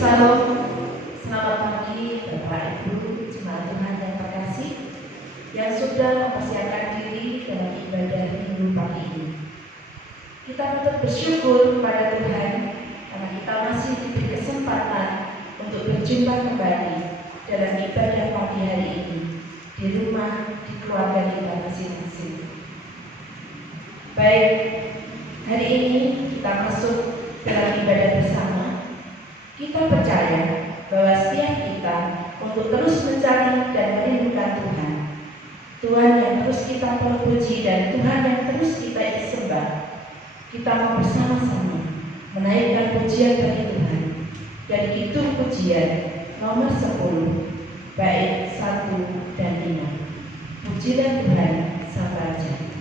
Salam, selamat pagi Bapak Ibu, jemaat Tuhan yang terkasih yang sudah mempersiapkan diri dalam ibadah minggu pagi ini. Kita tetap bersyukur kepada Tuhan karena kita masih diberi kesempatan untuk berjumpa kembali dalam ibadah pagi hari ini di rumah, di keluarga kita masing-masing. Baik, hari ini kita masuk dalam ibadah bersama. Kita percaya bahwa setiap kita untuk terus mencari dan merindukan Tuhan. Tuhan yang terus kita puji dan Tuhan yang terus kita sembah. Kita mau bersama-sama menaikkan pujian bagi Tuhan. Dari kidung pujian nomor 10, bait 1 dan 5. Pujilah Tuhan Sang Raja.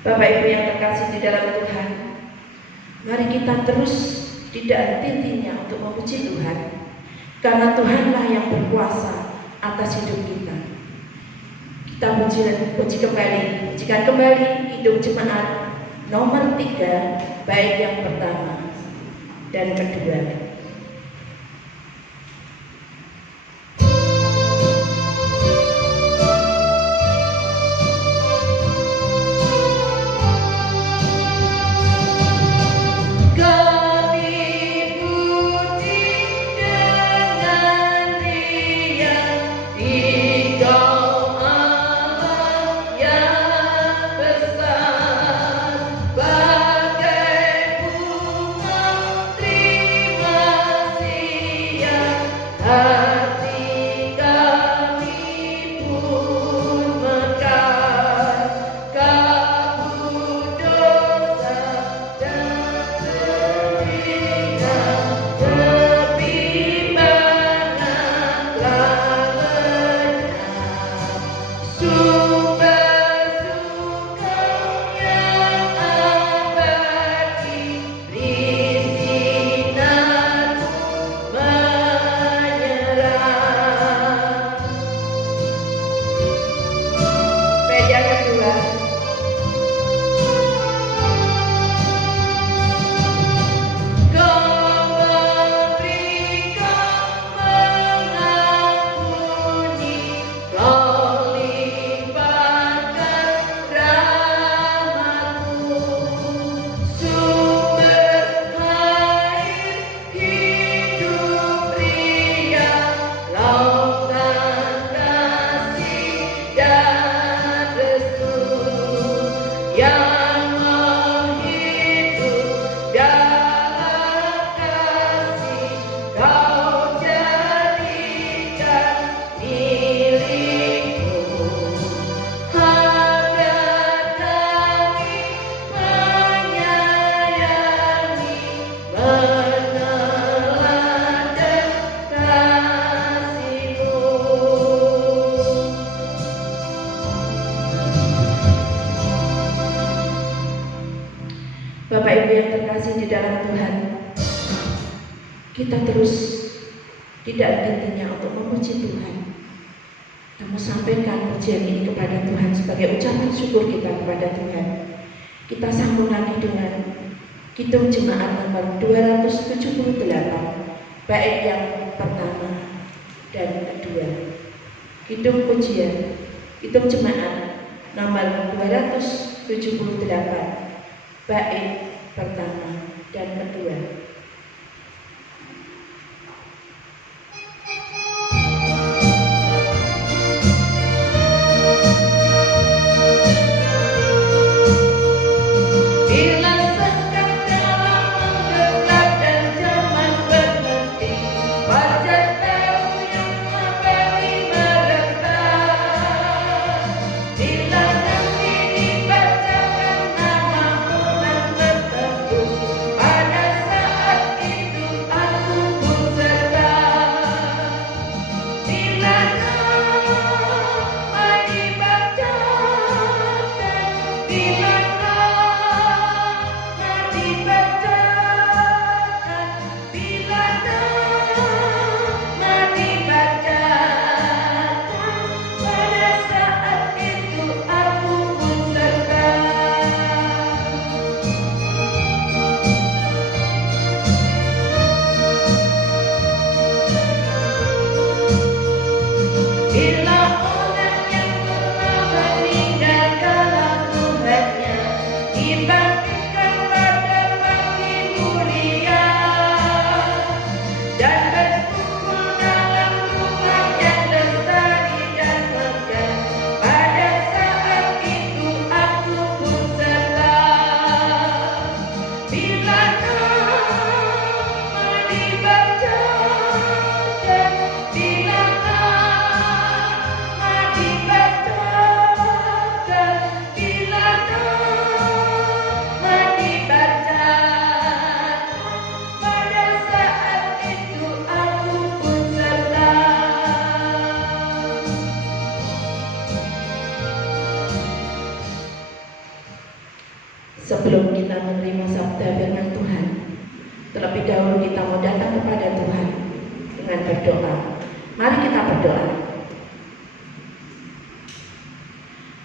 Bapak Ibu yang terkasih di dalam Tuhan, mari kita terus tidak henti-hentinya untuk memuji Tuhan, karena Tuhanlah yang berkuasa atas hidup kita. Kita pujikan kembali hidup jemaat nomor 3, bait yang pertama dan kedua. kita terus tidak henti-hentinya untuk memuji Tuhan. Kamu sampaikan pujian ini kepada Tuhan sebagai ucapan syukur kita kepada Tuhan. Kita sambung lagi dengan Kidung Jemaat nomor 278, bait yang pertama dan kedua. Kidung pujian, Kidung Jemaat nomor 278, bait pertama dan kedua. Sebelum kita menerima sabda firman Tuhan, terlebih dahulu kita mau datang kepada Tuhan dengan berdoa. Mari kita berdoa.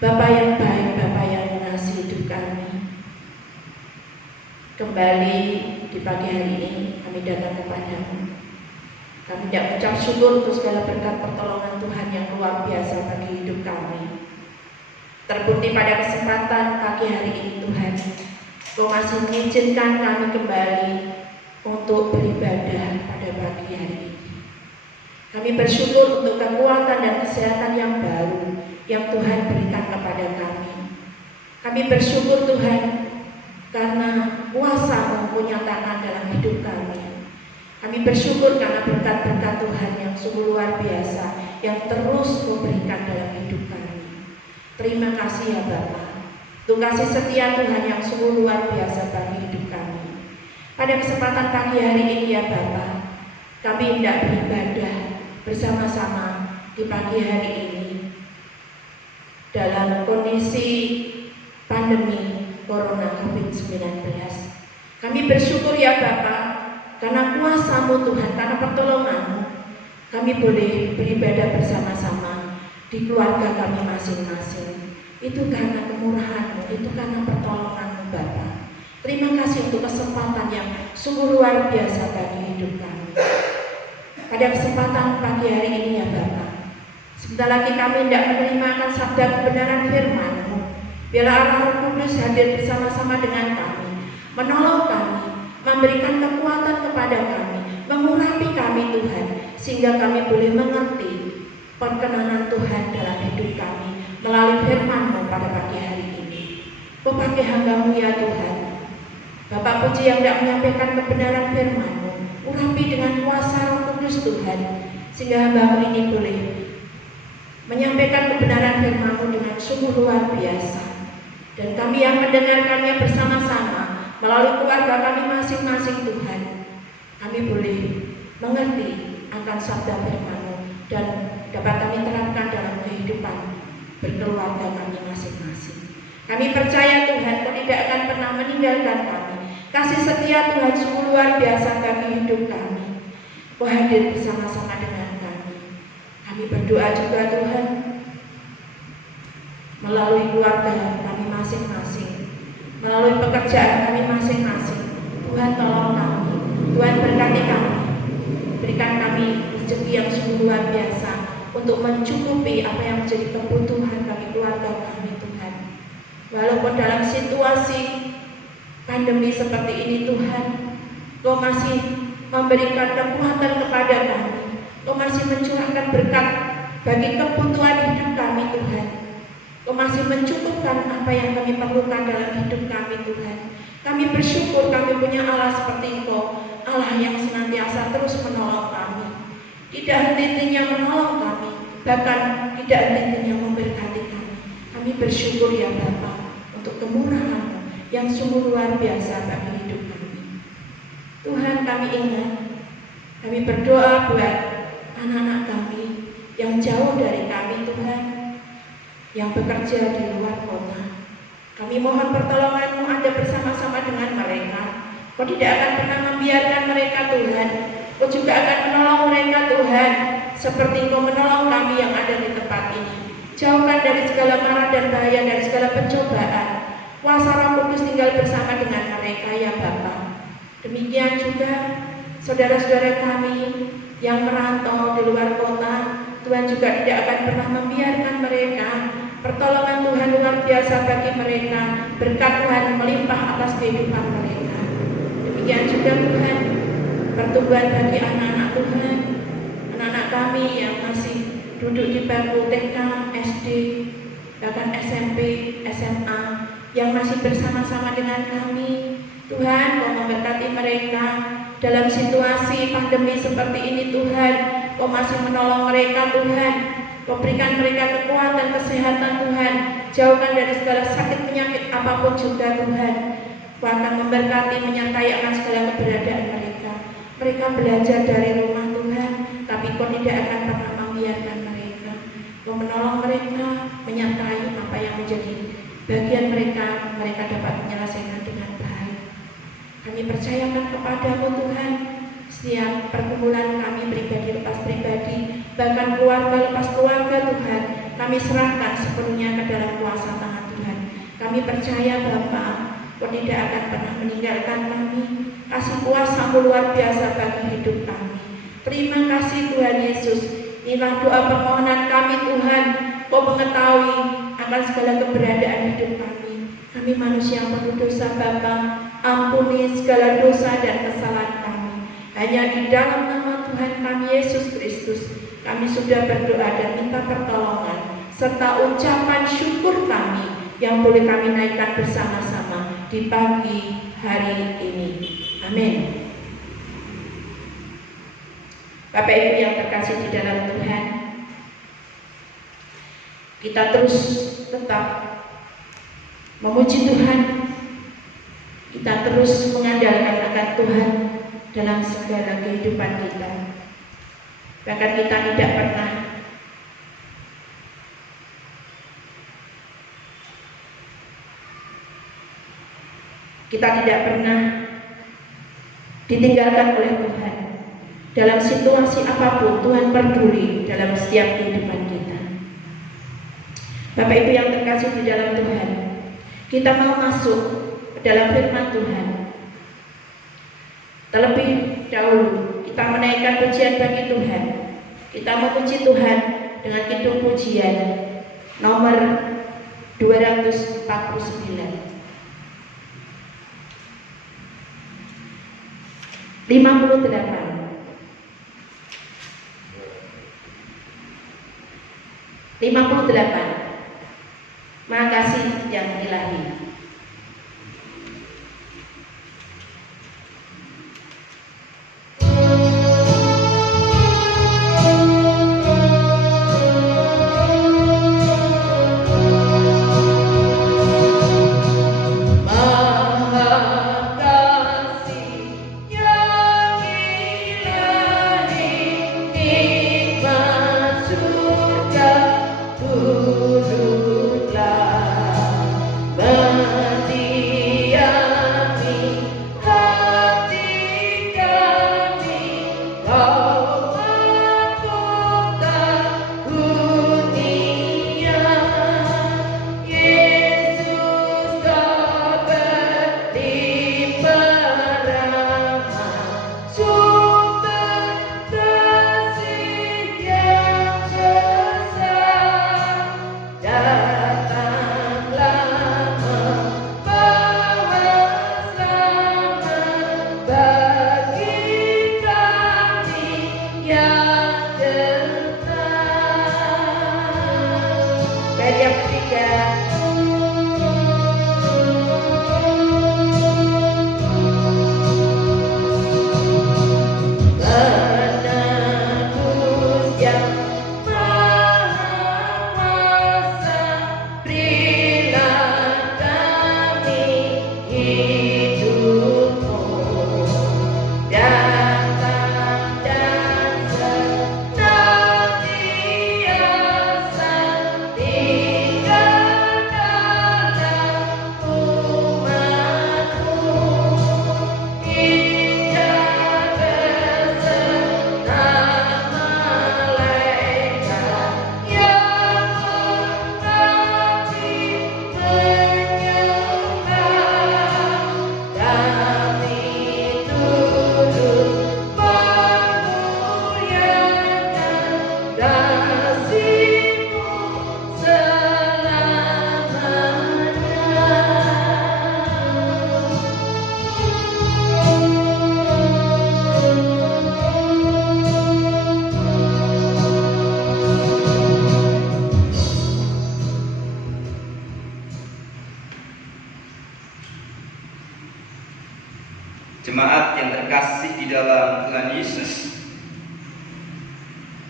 Bapa yang baik, Bapa yang mengasihi hidup kami, kembali di pagi hari ini kami datang kepadamu. Kami tidak mengucap syukur untuk segala berkat pertolongan Tuhan yang luar biasa bagi hidup kami. Terbukti pada kesempatan pagi hari ini Tuhan, Kau masih mengizinkan kami kembali untuk beribadah pada pagi hari ini. Kami bersyukur untuk kekuatan dan kesehatan yang baru yang Tuhan berikan kepada kami. Kami bersyukur Tuhan karena kuasa-Mu nyatakan dalam hidup kami. Kami bersyukur karena berkat-berkat Tuhan yang sungguh luar biasa yang terus memberikan dalam hidup kami. Terima kasih ya Bapa, untuk kasih setia Tuhan yang sungguh luar biasa bagi hidup kami. Pada kesempatan pagi hari ini ya Bapa, kami hendak beribadah bersama-sama di pagi hari ini dalam kondisi pandemi Corona COVID-19. Kami bersyukur ya Bapa, karena kuasa-Mu Tuhan, karena pertolongan-Mu, kami boleh beribadah bersama-sama di keluarga kami masing-masing. Itu karena kemurahan-Mu, itu karena pertolongan-Mu Bapa. Terima kasih untuk kesempatan yang sungguh luar biasa bagi hidup kami. Pada kesempatan pagi hari ini ya Bapa, sebentar lagi kami hendak menerima akan sabda kebenaran firman-Mu. Biarlah Allah Roh Kudus hadir bersama-sama dengan kami, menolong kami, memberikan kekuatan kepada kami, mengurapi kami Tuhan, sehingga kami boleh mengerti perkenanan Tuhan dalam hidup kami melalui firman-Mu pada pagi hari ini. Pakai hamba-Mu ya Tuhan, Bapak puji yang tidak menyampaikan kebenaran firman-Mu, urapi dengan kuasa Roh Kudus Tuhan, sehingga hamba-Mu ini boleh menyampaikan kebenaran firman-Mu dengan sungguh luar biasa. Dan kami yang mendengarkannya bersama-sama melalui keluarga kami masing-masing Tuhan, kami boleh mengerti akan sabda firman-Mu dan dapat kami terapkan dalam kehidupan berkeluarga kami masing-masing. Kami percaya Tuhan, Kau tidak akan pernah meninggalkan kami. Kasih setia Tuhan sungguh luar biasa bagi hidup kami. Kau hadir bersama-sama dengan kami. Kami berdoa juga Tuhan, melalui keluarga kami masing-masing, melalui pekerjaan kami masing-masing. Tuhan tolong kami, Tuhan berkati kami, berikan kami rezeki yang sungguh luar biasa untuk mencukupi apa yang menjadi kebutuhan bagi keluarga kami Tuhan. Walaupun dalam situasi pandemi seperti ini Tuhan, Kau masih memberikan kekuatan kepada kami, Kau masih mencurahkan berkat bagi kebutuhan hidup kami Tuhan. Kau masih mencukupkan apa yang kami perlukan dalam hidup kami Tuhan. Kami bersyukur kami punya Allah seperti Engkau, Allah yang senantiasa terus menolong kami, tidak henti-hentinya menolong kami, bahkan tidak henti-hentinya memberkati kami. Kami bersyukur ya Bapa untuk kemurahan-Mu yang sungguh luar biasa bagi hidup kami. Tuhan, kami ingat, kami berdoa buat anak-anak kami yang jauh dari kami Tuhan, yang bekerja di luar kota. Kami mohon pertolongan-Mu ada bersama-sama dengan mereka. Kau tidak akan pernah membiarkan mereka Tuhan. Kau juga akan menolong mereka Tuhan, seperti Kau menolong kami yang ada di tempat ini. Jauhkan dari segala mara dan bahaya, dari segala pencobaan. Kuasa Roh Kudus tinggal bersama dengan mereka ya Bapa. Demikian juga saudara-saudara kami yang merantau di luar kota, Tuhan juga tidak akan pernah membiarkan mereka. Pertolongan Tuhan luar biasa bagi mereka, berkat Tuhan melimpah atas kehidupan mereka. Demikian juga Tuhan, pertumbuhan bagi anak-anak Tuhan, anak-anak kami yang masih duduk di bangku TK, SD, bahkan SMP, SMA, yang masih bersama-sama dengan kami. Tuhan, Kau memberkati mereka dalam situasi pandemi seperti ini Tuhan. Kau masih menolong mereka Tuhan. Kau berikan mereka kekuatan, kesehatan Tuhan. Jauhkan dari segala sakit penyakit apapun juga Tuhan. Kau akan memberkati, menyertai akan segala keberadaan mereka. Mereka belajar dari rumah Tuhan, tapi Kau tidak akan pernah membiarkan mereka. Kau menolong mereka, menyertai apa yang menjadi bagian mereka, mereka dapat menyelesaikan dengan baik. Kami percayakan kepada-Mu Tuhan, setiap pergumulan kami pribadi lepas pribadi, bahkan keluarga lepas keluarga Tuhan, kami serahkan sepenuhnya ke dalam kuasa tangan Tuhan. Kami percaya Bapa, Kau tidak akan pernah meninggalkan kami. Kasih kuasa-Mu luar biasa bagi hidup kami. Terima kasih Tuhan Yesus. Inilah doa permohonan kami Tuhan. Kau mengetahui akan segala keberadaan hidup kami. Kami manusia yang penuh dosa Bapa, ampuni segala dosa dan kesalahan kami. Hanya di dalam nama Tuhan kami Yesus Kristus, kami sudah berdoa dan minta pertolongan, serta ucapan syukur kami yang boleh kami naikkan bersama-sama di pagi hari ini. Amin. Bapak Ibu yang terkasih di dalam Tuhan, kita terus tetap memuji Tuhan, kita terus mengandalkan akan Tuhan dalam segala kehidupan kita. Bahkan kita tidak pernah ditinggalkan oleh Tuhan. Dalam situasi apapun Tuhan peduli dalam setiap kehidupan kita. Bapak Ibu yang terkasih di dalam Tuhan, kita mau masuk ke dalam firman Tuhan. Terlebih dahulu kita menaikkan pujian bagi Tuhan. Kita memuji Tuhan dengan kidung pujian nomor 249. 58. Makasih yang ilahi. Duduklah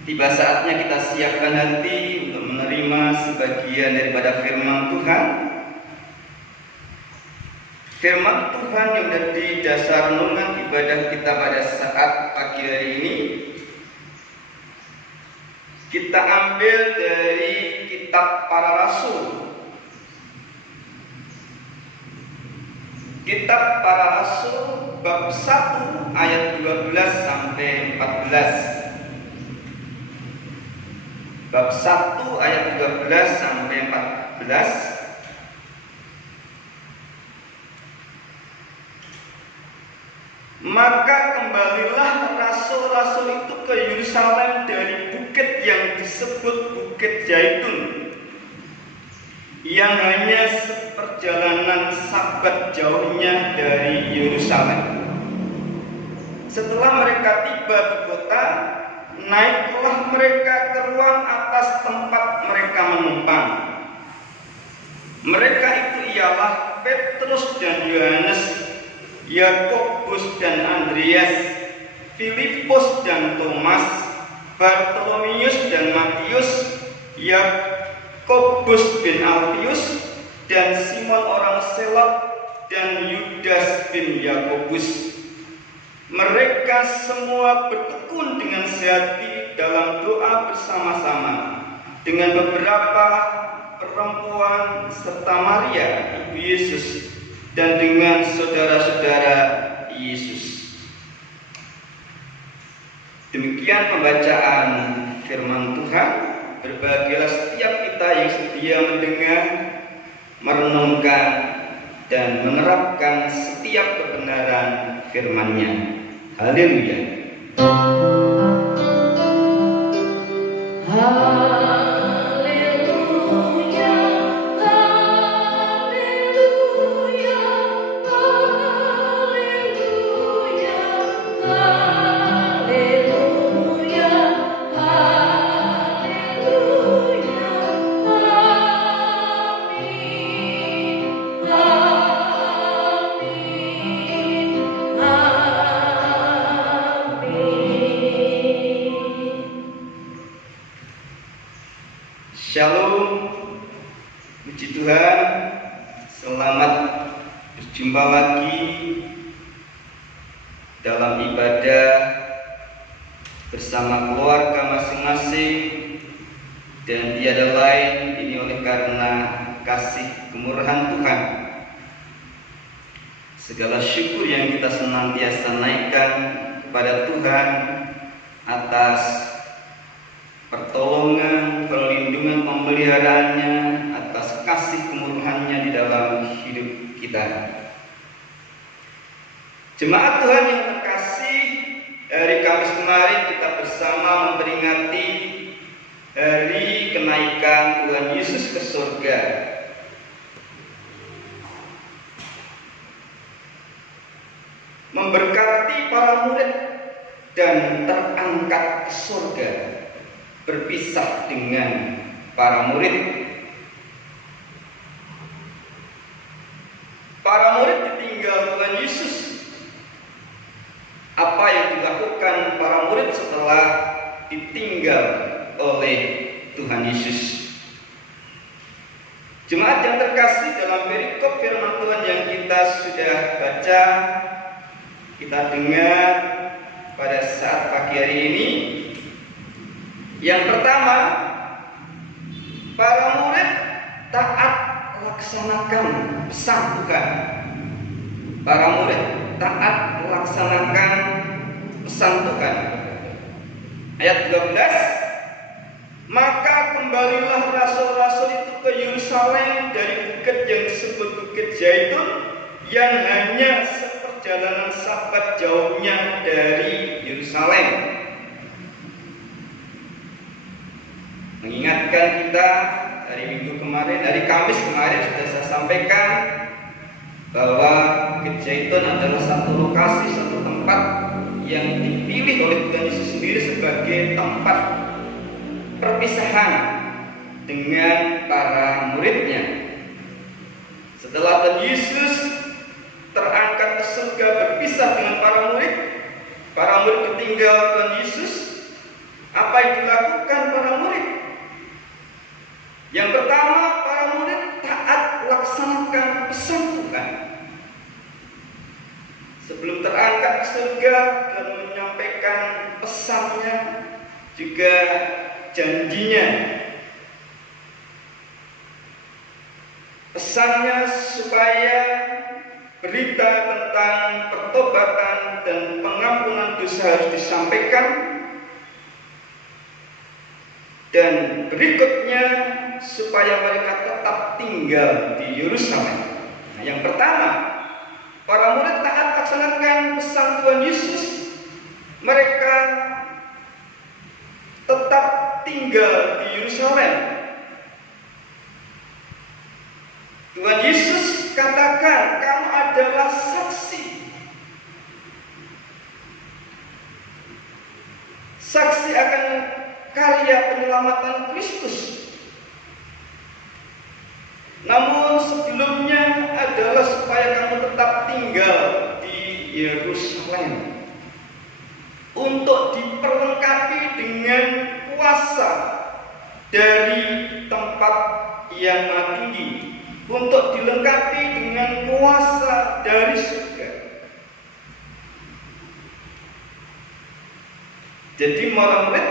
Tiba saatnya kita siapkan hati untuk menerima sebagian daripada firman Tuhan. Firman Tuhan yang menjadi dasar renungan ibadah kita pada saat pagi hari ini kita ambil dari Kitab Para Rasul. Kitab Para Rasul bab 1 ayat 12 sampai 14. Bab 1 ayat 12 sampai 14. Maka kembalilah rasul-rasul itu ke Yerusalem dari bukit yang disebut Bukit Zaitun, yang hanya seperjalanan Sabat jauhnya dari Yerusalem. Setelah mereka tiba di kota, naiklah mereka ke ruang atas tempat mereka menumpang. Mereka itu ialah Petrus dan Yohanes, Yakobus dan Andreas, Filipus dan Thomas, Bartolomeus dan Matius, Yakobus bin Alfius, dan Simon orang Selot, dan Yudas bin Yakobus. Mereka semua bertekun dengan sehati dalam doa bersama-sama dengan beberapa perempuan serta Maria ibu Yesus dan dengan saudara-saudara Yesus. Demikian pembacaan firman Tuhan. Berbahagialah setiap kita yang setia mendengar, merenungkan, dan menerapkan setiap kebenaran firman-Nya. Haleluya. Shalom, puji Tuhan, selamat berjumpa lagi dalam ibadah bersama keluarga masing-masing, dan tiada lain ini oleh karena kasih kemurahan Tuhan. Segala syukur yang kita senantiasa naikkan kepada Tuhan atas pertolongan, perlindungan, pemeliharaannya, atas kasih kemurahannya di dalam hidup kita. Jemaat Tuhan yang terkasih, hari Kamis kemarin kita bersama memperingati hari kenaikan Tuhan Yesus ke surga. Memberkati para murid dan terangkat ke surga, berpisah dengan para murid. Para murid ditinggal Tuhan Yesus. Apa yang dilakukan para murid setelah ditinggal oleh Tuhan Yesus? Jemaat yang terkasih, dalam perikop firman Tuhan yang kita sudah baca, kita dengar pada saat pagi hari ini. Yang pertama, para murid taat laksanakan pesan Tuhan. Para murid taat melaksanakan pesan Tuhan. Ayat 12, maka kembalilah rasul-rasul itu ke Yerusalem dari bukit yang disebut Bukit Zaitun, yang hanya seperjalanan Sabat jauhnya dari Yerusalem. Mengingatkan kita hari Minggu kemarin, hari Kamis kemarin sudah saya sampaikan bahwa Bukit Zaitun adalah satu lokasi, satu tempat yang dipilih oleh Tuhan Yesus sendiri sebagai tempat perpisahan dengan para muridnya. Setelah Tuhan Yesus terangkat ke surga berpisah dengan para murid ditinggal Tuhan Yesus. Apa yang dilakukan surga dan menyampaikan pesannya, juga janjinya. Pesannya supaya berita tentang pertobatan dan pengampunan dosa harus disampaikan. Dan berikutnya supaya mereka tetap tinggal di Yerusalem. Nah, yang pertama, para murid taat laksanakan pesan Tuhan Yesus. Mereka tetap tinggal di Yerusalem. Tuhan Yesus katakan, kamu adalah saksi. Saksi akan karya penyelamatan Kristus. Namun sebelumnya adalah supaya kamu tetap tinggal di Yerusalem, untuk diperlengkapi dengan kuasa dari tempat yang maha tinggi, untuk dilengkapi dengan kuasa dari surga. Jadi murid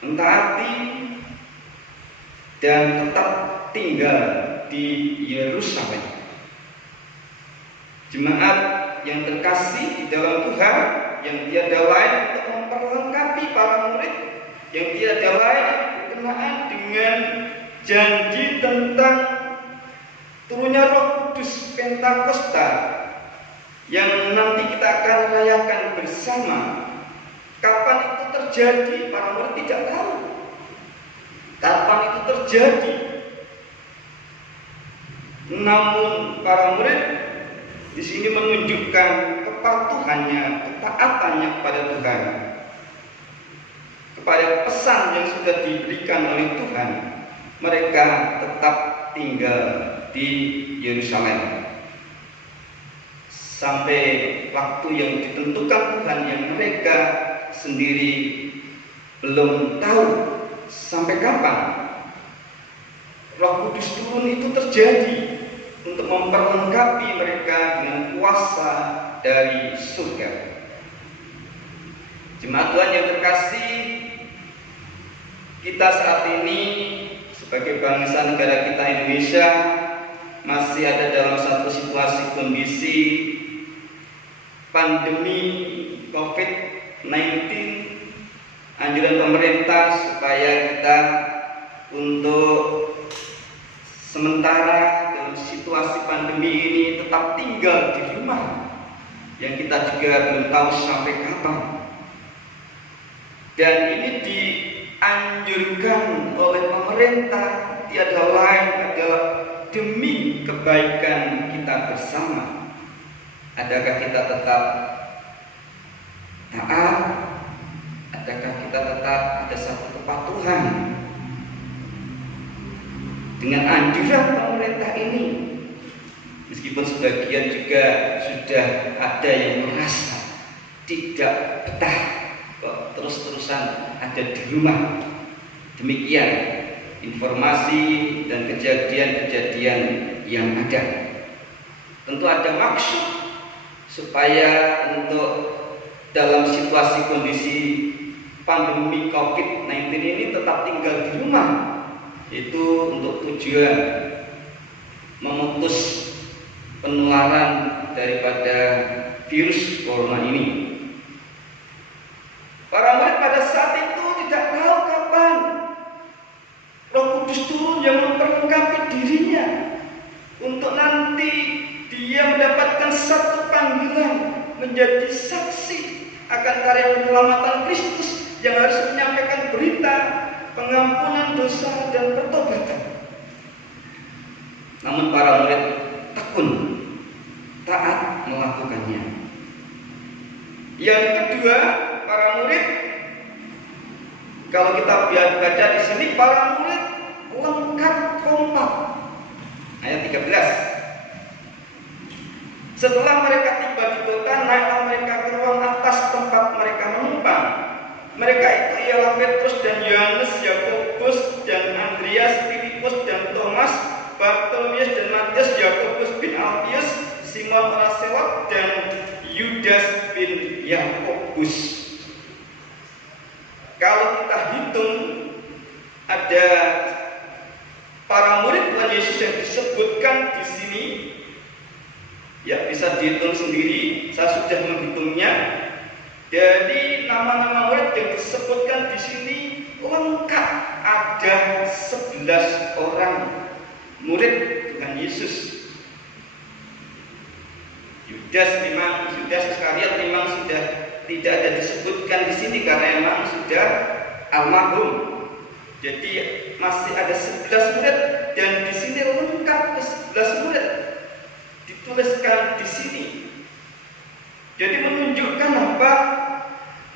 mentaati dan tetap tinggal di Yerusalem. Jemaat yang terkasih di dalam Tuhan, yang tiada lain untuk memperlengkapi para murid, yang tiada lain berkenaan dengan janji tentang turunnya Roh Kudus Pentakosta yang nanti kita akan rayakan bersama. Kapan itu terjadi? Para murid tidak tahu. Kapan itu terjadi? Namun para murid di sini menunjukkan kepatuhannya, ketaatannya kepada Tuhan, kepada pesan yang sudah diberikan oleh Tuhan. Mereka tetap tinggal di Yerusalem sampai waktu yang ditentukan Tuhan, yang mereka sendiri belum tahu sampai kapan Roh Kudus turun itu terjadi untuk memperlengkapi mereka dengan kuasa dari surga. Jemaat Tuhan yang terkasih, kita saat ini sebagai bangsa negara kita Indonesia masih ada dalam satu situasi kondisi pandemi COVID-19. Anjuran pemerintah supaya kita untuk sementara dalam situasi pandemi ini tetap tinggal di rumah, yang kita juga belum tahu sampai kapan. Dan ini dianjurkan oleh pemerintah, tiada lain adalah demi kebaikan kita bersama. Adakah kita tetap taat? Adakah kita tetap ada satu kepatuhan dengan anjuran pemerintah ini? Meskipun sebagian juga sudah ada yang merasa tidak betah kok terus-terusan ada di rumah. Demikian informasi dan kejadian-kejadian yang ada. Tentu ada maksud supaya untuk dalam situasi kondisi pandemi COVID-19 ini tetap tinggal di rumah, itu untuk tujuan memutus penularan daripada virus corona ini. Para murid pada saat itu tidak tahu kapan Roh Kudus turun yang memperlengkapi dirinya untuk nanti dia mendapatkan satu panggilan menjadi saksi akan karya penyelamatan Kristus yang harus menyampaikan berita pengampunan dosa dan pertobatan. Namun para murid tekun, taat melakukannya. Yang kedua, para murid, kalau kita baca di sini, para murid lengkap kompak. Ayat 13. Setelah mereka tiba di kota, naiklah mereka ke ruang atas tempat mereka menumpang. Mereka itu ialah Petrus dan Yohanes, Yakobus dan Andreas, Filipus dan Thomas, Bartolomeus dan Matius, Yakobus bin Alfius, Simon orang Selot dan Yudas bin Yakobus. Kalau kita hitung, ada para murid Tuhan Yesus yang disebutkan di sini, ya bisa dihitung sendiri. Saya sudah menghitungnya. Dari nama-nama murid yang disebutkan di sini lengkap, ada 11 orang murid Tuhan Yesus. Yudas Iskariot memang sudah tidak ada disebutkan di sini karena memang sudah almarhum. Jadi masih ada 11 murid dan di sini lengkap ke 11 murid dituliskan di sini. Jadi menunjukkan apa?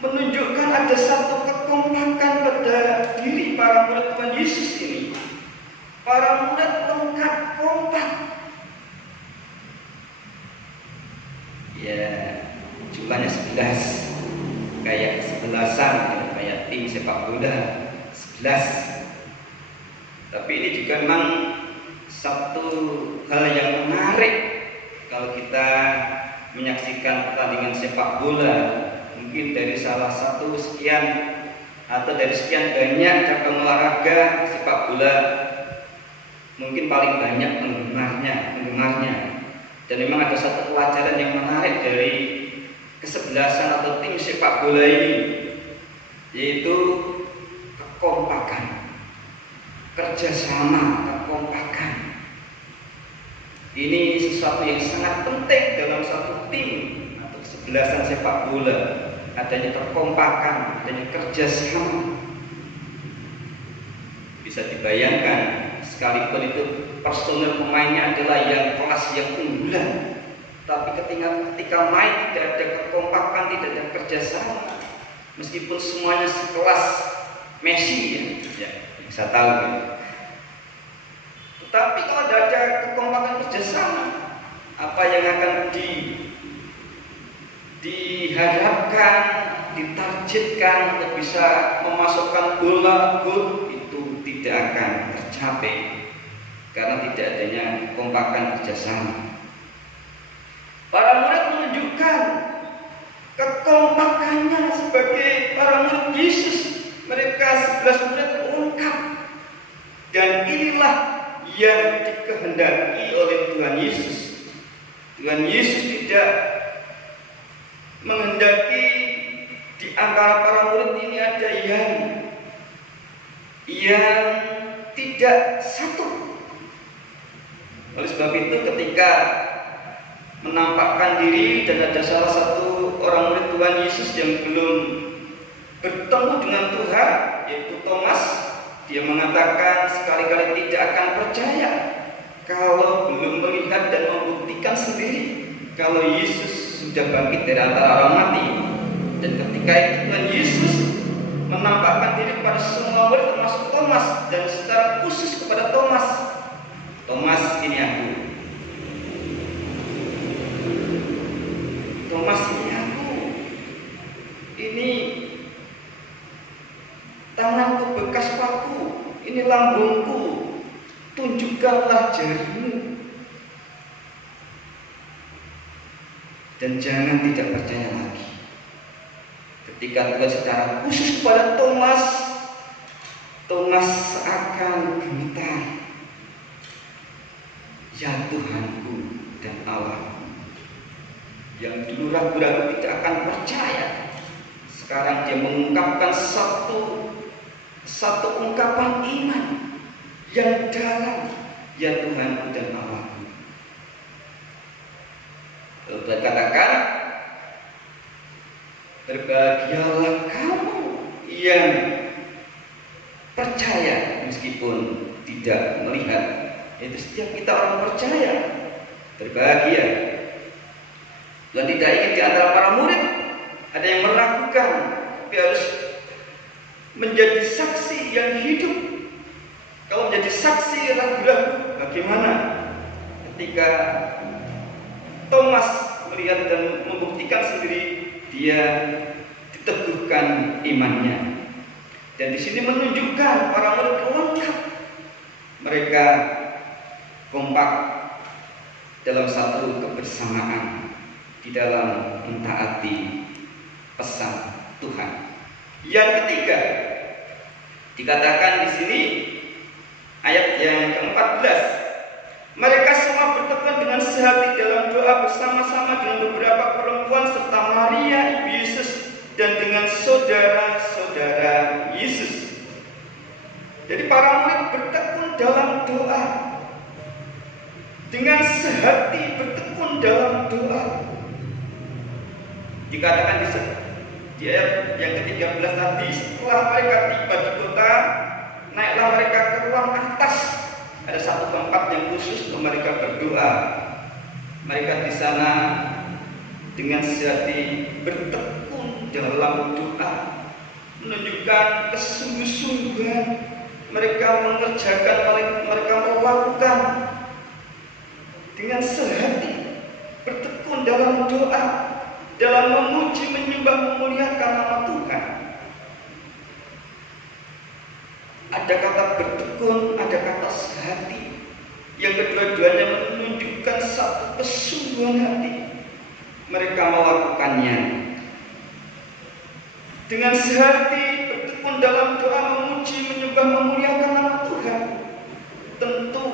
Menunjukkan ada satu kekompakan pada diri para murid Tuhan Yesus ini. Para murid lengkap, kompak. Ya, jumlahnya 11. Kayak kesebelasan, kayak tim sepak bola 11. Tapi ini juga memang satu hal yang menarik kalau kita menyaksikan pertandingan sepak bola. Mungkin dari salah satu sekian atau dari sekian banyak cabang olahraga sepak bola, mungkin paling banyak penggemarnya. Dan memang ada satu pelajaran yang menarik dari kesebelasan atau tim sepak bola ini, yaitu kekompakan, kerjasama, kekompakan. Ini sesuatu yang sangat penting dalam satu tim atau kesebelasan sepak bola. Adanya kekompakan, adanya kerjasama. Bisa dibayangkan, sekalipun itu personel pemainnya adalah yang kelas yang unggulan, tapi ketika main tidak ada kekompakan, tidak ada kerjasama. Meskipun semuanya sekelas Messi, ya yang saya tahu. Tetapi kalau tidak ada kekompakan kerjasama, apa yang akan diharapkan, ditargetkan untuk bisa memasukkan gol itu tidak akan tercapai karena tidak adanya kekompakan kerjasama. Para murid menunjukkan kekompakannya sebagai para murid Yesus. Mereka 11 murid lengkap, dan inilah yang dikehendaki oleh Tuhan Yesus. Tuhan Yesus tidak menghendaki di antara para murid ini ada yang tidak satu. Oleh sebab itu ketika menampakkan diri dan ada salah satu orang murid Tuhan Yesus yang belum bertemu dengan Tuhan, yaitu Thomas, dia mengatakan sekali-kali tidak akan percaya kalau belum melihat dan membuktikan sendiri kalau Yesus sudah bangkit dari antara orang mati. Dan ketika itu Tuhan Yesus menampakkan diri kepada semua murid termasuk Thomas, dan secara khusus kepada Thomas, ini aku. Thomas, ini aku. Ini tanganku bekas paku, ini lambungku, tunjukkanlah jarimu. Dan jangan tidak percaya lagi. Ketika Tuhan secara khusus kepada Thomas seakan gemetar. Ya Tuhanku dan Allahku. Yang dulu ragu-ragu tidak akan percaya, sekarang dia mengungkapkan satu ungkapan iman yang dalam. Ya Tuhanku dan Allahku. Lalu Tuhan katakan, berbahagialah kamu yang percaya meskipun tidak melihat. Itu setiap kita orang percaya berbahagia. Dan tidak ingin di antara para murid ada yang meragukan, tapi harus menjadi saksi yang hidup. Kalau menjadi saksi ragu-ragu, bagaimana ketika Thomas melihat dan membuktikan sendiri, dia diteguhkan imannya. Dan di sini menunjukkan para murid lengkap. Mereka kompak dalam satu kebersamaan, di dalam mentaati pesan Tuhan. Yang ketiga, dikatakan di sini ayat yang ke-14, mereka semua bertekun dengan sehati dalam doa bersama-sama dengan beberapa perempuan serta Maria ibu Yesus dan dengan saudara-saudara Yesus. Jadi para murid bertekun dalam doa, dengan sehati bertekun dalam doa. Dikatakan di ayat yang ke-13 tadi, setelah mereka tiba di kota, naiklah mereka ke ruang atas. Ada satu tempat yang khusus untuk mereka berdoa. Mereka di sana dengan sehati bertekun dalam doa, menunjukkan kesungguh-sungguhan mereka mengerjakan, mereka melakukan dengan sehati bertekun dalam doa, dalam memuji, menyembah, memuliakan nama Tuhan. Ada kata bertekun, ada kata sehati, yang kedua-duanya menunjukkan satu kesungguhan hati. Mereka melakukannya dengan sehati bertekun dalam doa, memuji, menyembah, memuliakan nama Tuhan. Tentu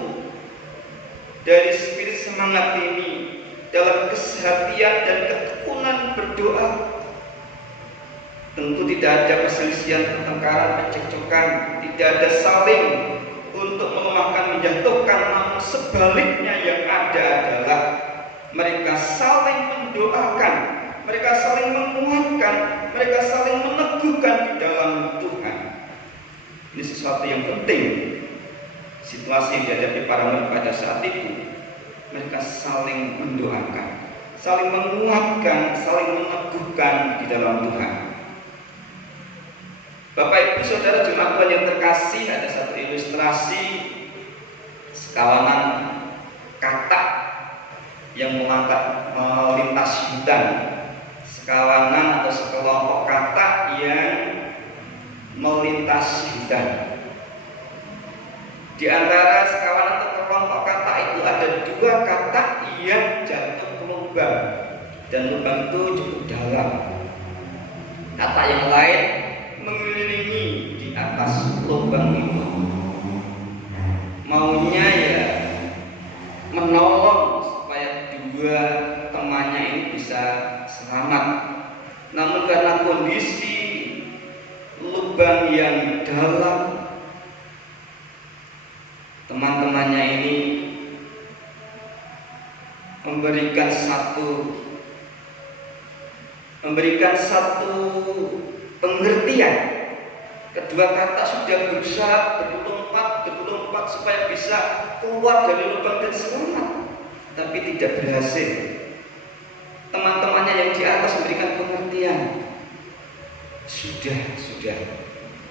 dari spirit semangat ini, dalam kesehatian dan ketekunan berdoa, tentu tidak ada perselisihan, pertengkaran, percekcokan, tidak ada saling untuk melemahkan, menjatuhkan, namun sebaliknya yang ada adalah mereka saling mendoakan, mereka saling menguatkan, mereka saling meneguhkan di dalam Tuhan. Ini sesuatu yang penting. Situasi yang dihadapi para murid pada saat itu, mereka saling mendoakan, saling menguatkan, saling meneguhkan di dalam Tuhan. Bapak Ibu Saudara jemaat Tuhan yang terkasih, ada satu ilustrasi sekawanan katak yang melintas hutan. Sekawanan atau sekelompok katak yang melintas hutan. Di antara sekawanan atau kelompok katak itu ada dua katak yang jatuh ke lubang, dan lubang itu cukup dalam. Katak yang lain mengelilingi di atas lubang itu, maunya ya menolong supaya dua temannya ini bisa selamat. Namun karena kondisi lubang yang dalam, teman-temannya ini memberikan satu pengertian. Kedua kata sudah berusaha berlompat supaya bisa keluar dari lubang dan selamat, tapi tidak berhasil. Teman-temannya yang di atas memberikan pengertian, sudah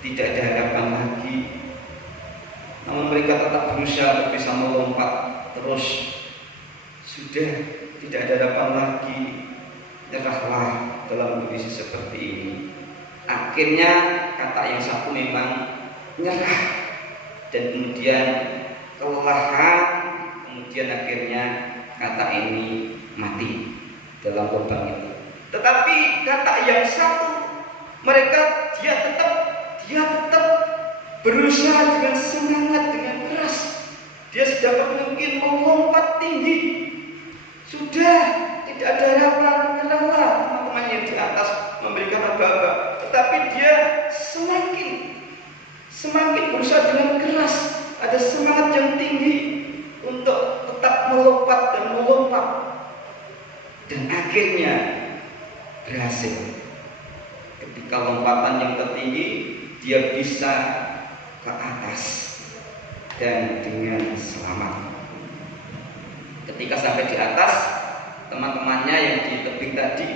tidak ada harapan lagi. Namun mereka tetap berusaha untuk bisa melompat terus. Sudah tidak ada harapan lagi, nyerahlah dalam kondisi seperti ini. Akhirnya kata yang satu memang nyerah, dan kemudian kelelahan, kemudian akhirnya kata ini mati dalam lubang itu. Tetapi kata yang satu, dia tetap berusaha dengan semangat, dengan keras. Dia sedapat mungkin melompat tinggi. Sudah tidak ada harapan, menyerahlah. Teman-teman yang di atas memberikan aba-aba, tetapi dia semakin berusaha dengan keras. Ada semangat yang tinggi untuk tetap melompat dan melompat, dan akhirnya berhasil. Ketika lompatan yang tertinggi, dia bisa ke atas dan dengan selamat. Ketika sampai di atas, teman-temannya yang di tebing tadi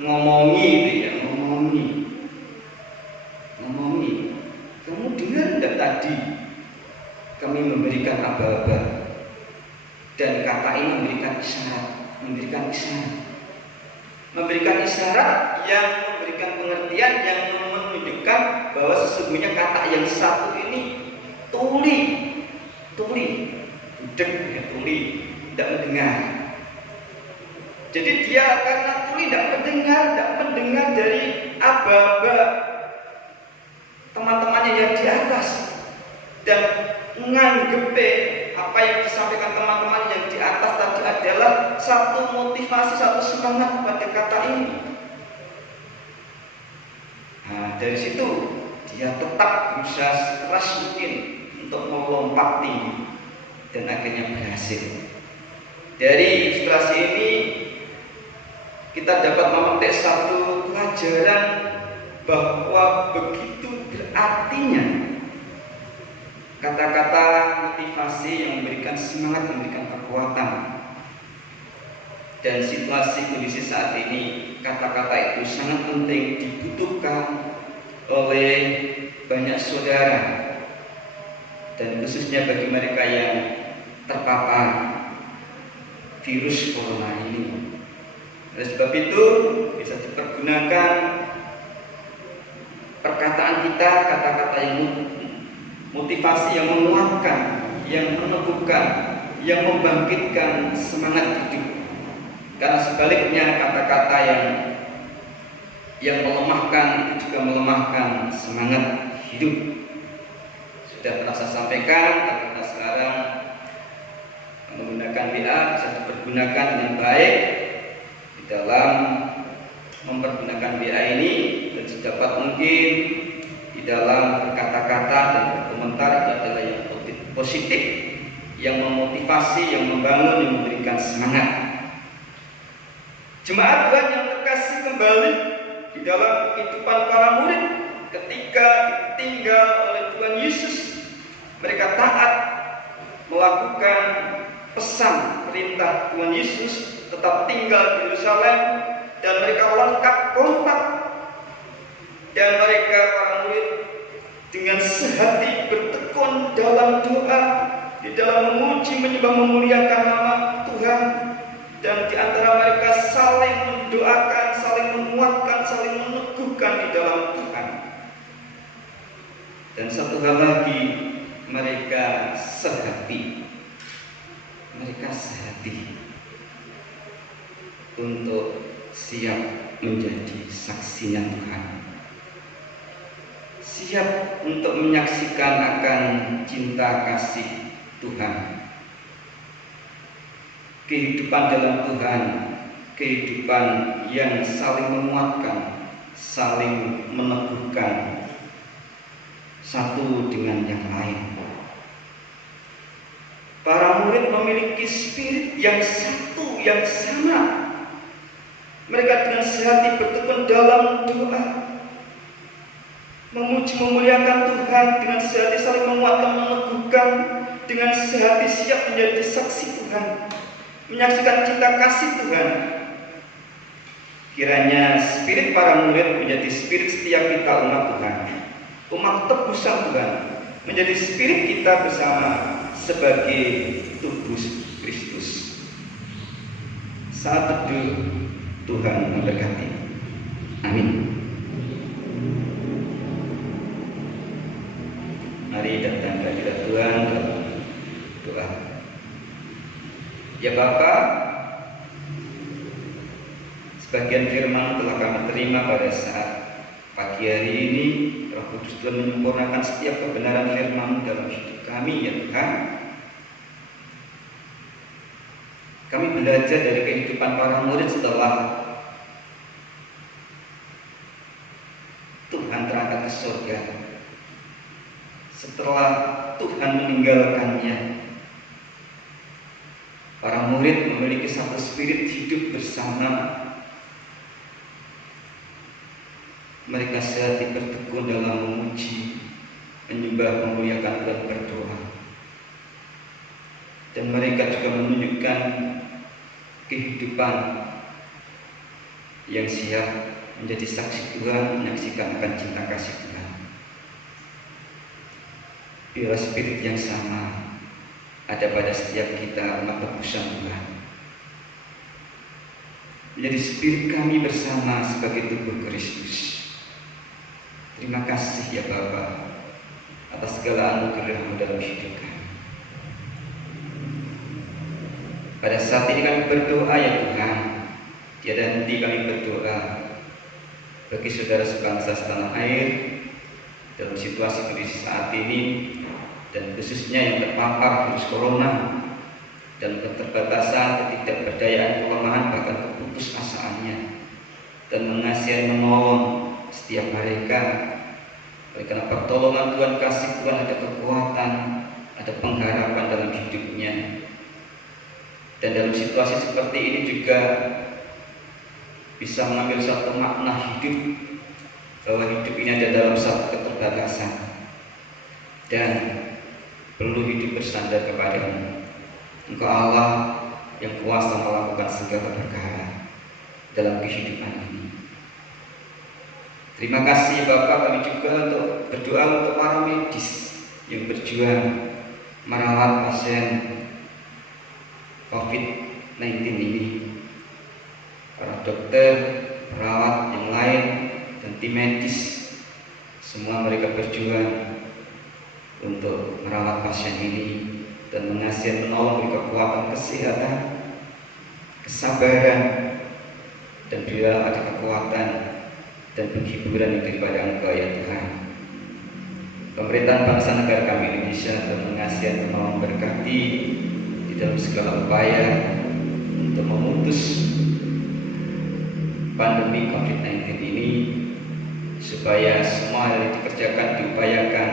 ngomongi, kamu dengar enggak tadi kami memberikan aba-aba, dan kata ini memberikan isyarat yang memberikan pengertian, yang menunjukkan bahwa sesungguhnya kata yang satu ini tuli, budek ya, tuli, tidak mendengar. Jadi dia karena tuli tidak mendengar dari aba-aba teman-temannya yang di atas, dan nganggepe apa yang disampaikan teman-teman yang di atas tadi adalah satu motivasi, satu semangat pada kata ini. Nah, dari situ dia tetap berusaha sekeras mungkin untuk melompati dan akhirnya berhasil. Dari ilustrasi ini kita dapat memetik satu pelajaran bahwa begitu berartinya kata-kata motivasi yang memberikan semangat, memberikan kekuatan. Dan situasi kondisi saat ini, kata-kata itu sangat penting dibutuhkan oleh banyak saudara, dan khususnya bagi mereka yang terpapar virus corona ini. Oleh sebab itu bisa dipergunakan perkataan kita, kata-kata yang motivasi yang menguatkan, yang meneguhkan, yang membangkitkan semangat hidup. Karena sebaliknya kata-kata yang melemahkan itu juga melemahkan semangat hidup. Sudah pernah saya sampaikan, kita sekarang menggunakan WA bisa dipergunakan dengan baik di dalam mempergunakan WA ini, dan sedapat mungkin di dalam berkata-kata dan berkomentar itu adalah yang positif, yang memotivasi, yang membangun, yang memberikan semangat. Jemaat Tuhan yang terkasih, kembali di dalam kehidupan para murid ketika ditinggal oleh Tuhan Yesus, mereka taat melakukan pesan perintah Tuhan Yesus, tetap tinggal di Yerusalem, dan mereka lengkap kompak, dan mereka para murid dengan sehati bertekun dalam doa, di dalam memuji, menyembah, memuliakan nama Tuhan, dan di antara mereka saling mendoakan, saling menguatkan, saling meneguhkan di dalam Tuhan. Dan satu hal lagi, mereka sehati untuk siap menjadi saksinya Tuhan, siap untuk menyaksikan akan cinta kasih Tuhan, kehidupan dalam Tuhan, kehidupan yang saling menguatkan, saling meneguhkan satu dengan yang lain. Para murid memiliki spirit yang satu, yang sama. Mereka dengan sehati bertekun dalam doa, memuji, memuliakan Tuhan, dengan sehati saling menguatkan, meneguhkan, dengan sehati siap menjadi saksi Tuhan, menyaksikan cinta kasih Tuhan. Kiranya spirit para murid menjadi spirit setiap kita umat Tuhan, umat tebusan Tuhan, menjadi spirit kita bersama sebagai tubuh Kristus. Saat teduh, Tuhan memberkati. Amin. Mari datang ke hadirat Tuhan dalam doa. Ya Bapa, sebagian firman telah kami terima pada saat pagi hari ini. Roh Kudus Tuhan menyempurnakan setiap kebenaran firman dalam hidup kami, ya Tuhan. Kami belajar dari kehidupan para murid setelah Tuhan terangkat ke surga, setelah Tuhan meninggalkannya. Para murid memiliki satu spirit hidup bersama. Mereka sehati bertekun dalam memuji, menyembah, memuliakan dan berdoa. Dan mereka juga menunjukkan kehidupan yang siap menjadi saksi Tuhan, menyaksikan akan cinta kasih Tuhan. Biarlah spirit yang sama ada pada setiap kita umat tebusan Tuhan, menjadi spirit kami bersama sebagai tubuh Kristus. Terima kasih ya Bapa atas segala anugerah-Mu dalam hidup kami. Pada saat ini kami berdoa ya Tuhan, Tiada henti kami berdoa bagi saudara sebangsa setanah air dalam situasi krisis saat ini, dan khususnya yang terpapar virus corona dan keterbatasan, ketidakberdayaan, kelemahan, bahkan keputusasaannya, dan mengasihi menolong setiap mereka. Oleh karena pertolongan Tuhan, kasih Tuhan, ada kekuatan, ada pengharapan dalam hidupnya. Dan dalam situasi seperti ini juga bisa mengambil satu makna hidup, bahwa hidup ini ada dalam satu keterbatasan dan perlu hidup bersandar kepada-Mu. Engkau Allah yang kuasa melakukan segala perkara dalam kehidupan ini. Terima kasih Bapak, kami juga untuk berdoa untuk para medis yang berjuang merawat pasien COVID-19 ini, para dokter, perawat yang lain, dan tim medis, semua mereka berjuang untuk merawat pasien ini dan mengasihi menolong, beri kekuatan, kesehatan, kesabaran, dan bila ada kekuatan dan penghiburan yang daripada Engkau ya Tuhan. Pemerintahan bangsa negara kami Indonesia dan mengasihi menolong, berkati di dalam segala upaya untuk memutus pandemi COVID-19 ini, supaya semua yang dikerjakan, diupayakan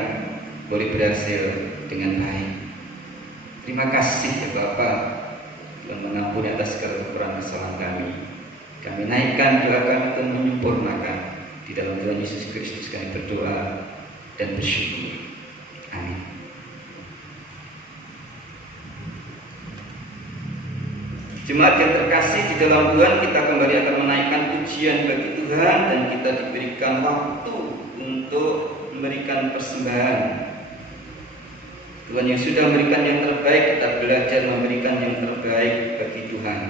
boleh berhasil dengan baik. Terima kasih ya Bapa yang mengampuni atas segala kekurangan kesalahan kami. Kami naikkan doa kami dan menyempurnakan di dalam Tuhan Yesus Kristus. Kami berdoa dan bersyukur. Amin. Jemaat yang terkasih di dalam Tuhan, kita kembali akan menaikkan pujian bagi Tuhan, dan kita diberikan waktu untuk memberikan persembahan. Tuhan yang sudah memberikan yang terbaik, kita belajar memberikan yang terbaik bagi Tuhan.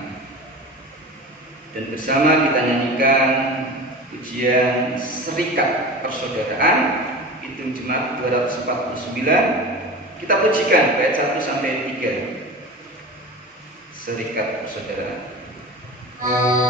Dan bersama kita nyanyikan pujian Serikat Persaudaraan, Kidung Jemaat 249. Kita pujikan bait 1 sampai 3. Serikat Persaudaraan. Dengan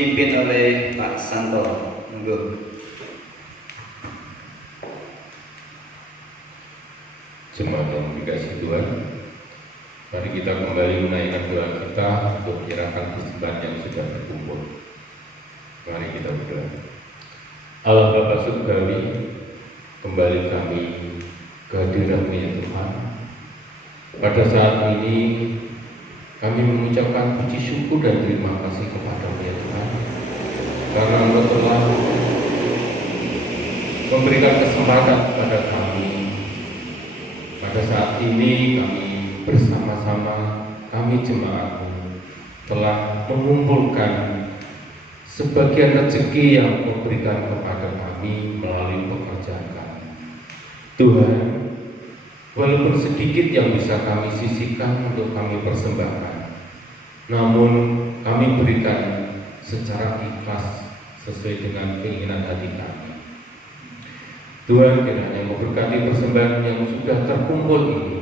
dipimpin oleh Pak Santo. Monggo. Jemaat yang dikasihi Tuhan, mari kita kembali menaikkan doa kita untuk menyerahkan persembahan yang sudah terkumpul. Mari kita berdoa. Allah Bapa Surgawi, kembali kami ke hadirat-Mu ya Tuhan. Pada saat ini kami mengucapkan puji syukur dan terima kasih kepada-Mu ya Tuhan, karena Engkau telah memberikan kesempatan kepada kami. Pada saat ini kami bersama-sama, kami jemaat-Mu telah mengumpulkan sebagian rezeki yang Engkau berikan kepada kami melalui pekerjaan kami. Tuhan, walaupun sedikit yang bisa kami sisihkan untuk kami persembahkan, namun kami berikan secara ikhlas sesuai dengan keinginan hati kami. Tuhan, kiranya memberkati persembahan yang sudah terkumpul ini,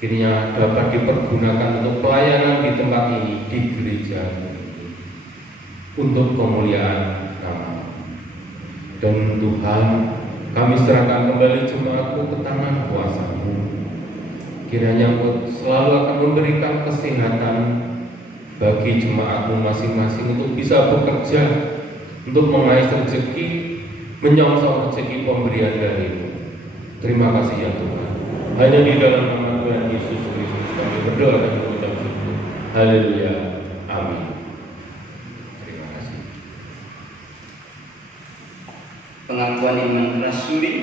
kiranya dapat dipergunakan untuk pelayanan di tempat ini, di gereja ini, untuk kemuliaan nama. Dan Tuhan, kami serahkan kembali jemaat-Mu ke tangan kuasa-Mu. Kiranya Engkau selalu akan memberikan kesehatan bagi jemaat-Mu masing-masing untuk bisa bekerja, untuk mengais rezeki, menyongsong rezeki pemberian dari-Mu. Terima kasih ya Tuhan. Hanya di dalam nama Tuhan Yesus Kristus kami berdoa dan mengucap syukur. Haleluya. Amin. Terima kasih. Pengakuan iman rasuli.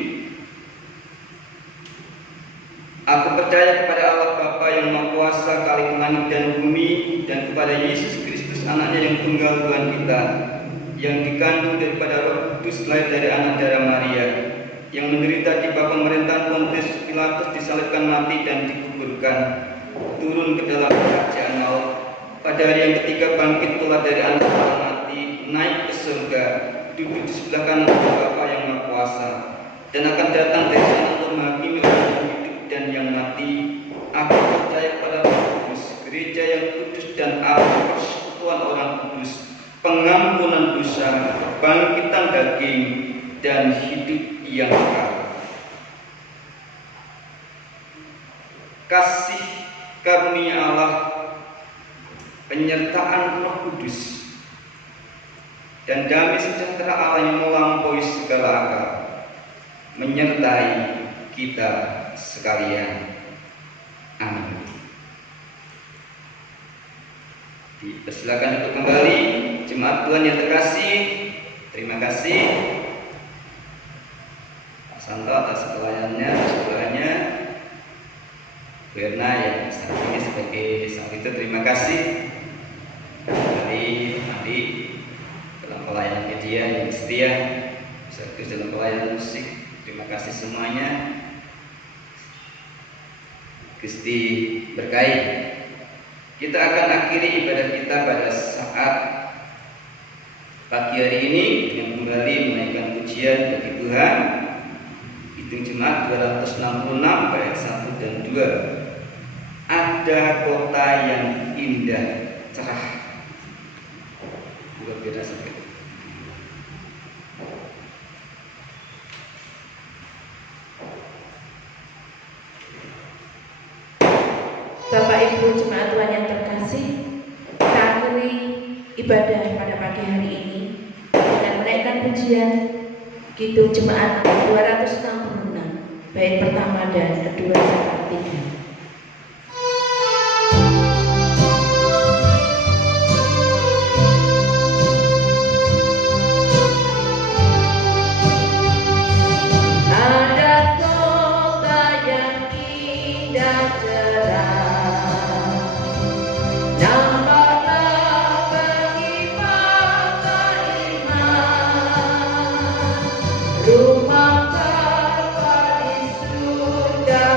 Aku percaya kepada Allah Bapa yang Maha Kuasa, Khalik langit dan bumi, dan kepada Yesus Kristus anaknya yang tunggal Tuhan kita, yang dikandung daripada Roh Kudus, lahir dari anak darah Maria, yang menderita di bawah pemerintahan Pontius Pilatus, disalibkan, mati dan dikuburkan, turun ke dalam kerajaan maut, pada hari yang ketiga bangkit pula dari antara orang mati, naik ke surga, duduk di sebelah kanan Bapa yang Maha Kuasa, dan akan datang dari sana untuk menghakimi orang yang hidup dan yang mati. Aku percaya kepada Roh Kudus, gereja yang kudus dan Allah, persekutuan orang kudus, pengampunan dosa, kebangkitan daging, dan hidup yang kekal. Kasih karunia Allah, penyertaan Roh Kudus, dan damai sejahtera Allah yang melampaui segala akal menyertai kita sekalian. Amin. Dipersilakan untuk kembali jemaat Tuhan yang terkasih. Terima kasih Pak Santo atas pelayanannya, atas doanya. Bu Erna yang saat ini sebagai sang itu, terima kasih. Kembali nanti dalam pelayanan media yang setia, serta dalam pelayanan musik. Terima kasih semuanya. Gusti berkahi. Kita akan akhiri ibadah kita pada saat pagi hari ini dengan kembali menaikkan pujian bagi Tuhan. Hitung jemaat 266 bait 1 dan 2. Ada kota yang indah, cerah. Buat beda sekali. Bapak Ibu jemaat Tuhan yang terkasih, kita akhiri ibadah pada pagi hari ini dengan menaikkan pujian Kidung Jemaat 266 bait pertama dan kedua serta ketiga. Rumah terpadu sudah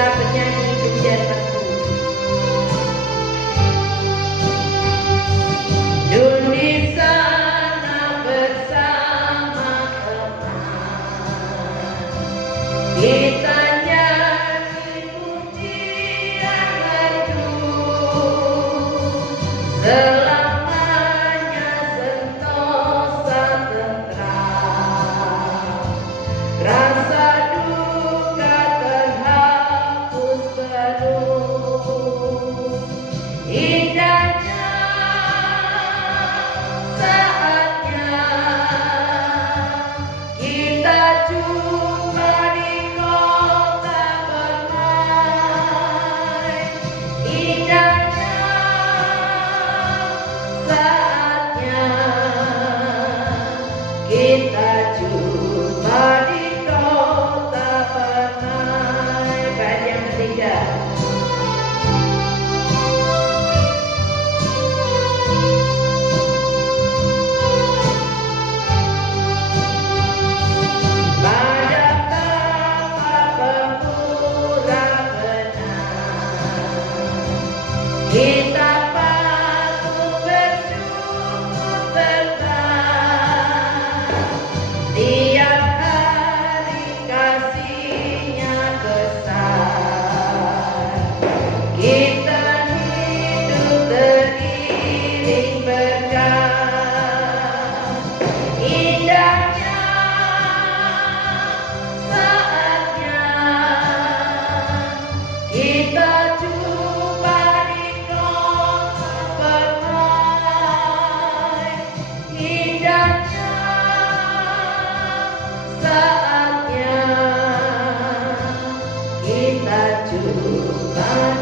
kita bernyanyi pujian Tuhan. Duduk di sana bersama teman, kita nyanyi pujian merdu, selamanya sentosa tentram, rasa duka terhapus penuh, indahnya saatnya kita jumpa di kota permai, indahnya saatnya kita jumpa di kota permai. Bait yang ketiga. Pada Bapa pemurah benar, kita patut bersyukur tetap. Tiap hari kasih-Nya besar, kita hidup teriring berkah. Indahnya saatnya kita jumpa di kota permai, indahnya saatnya kita jumpa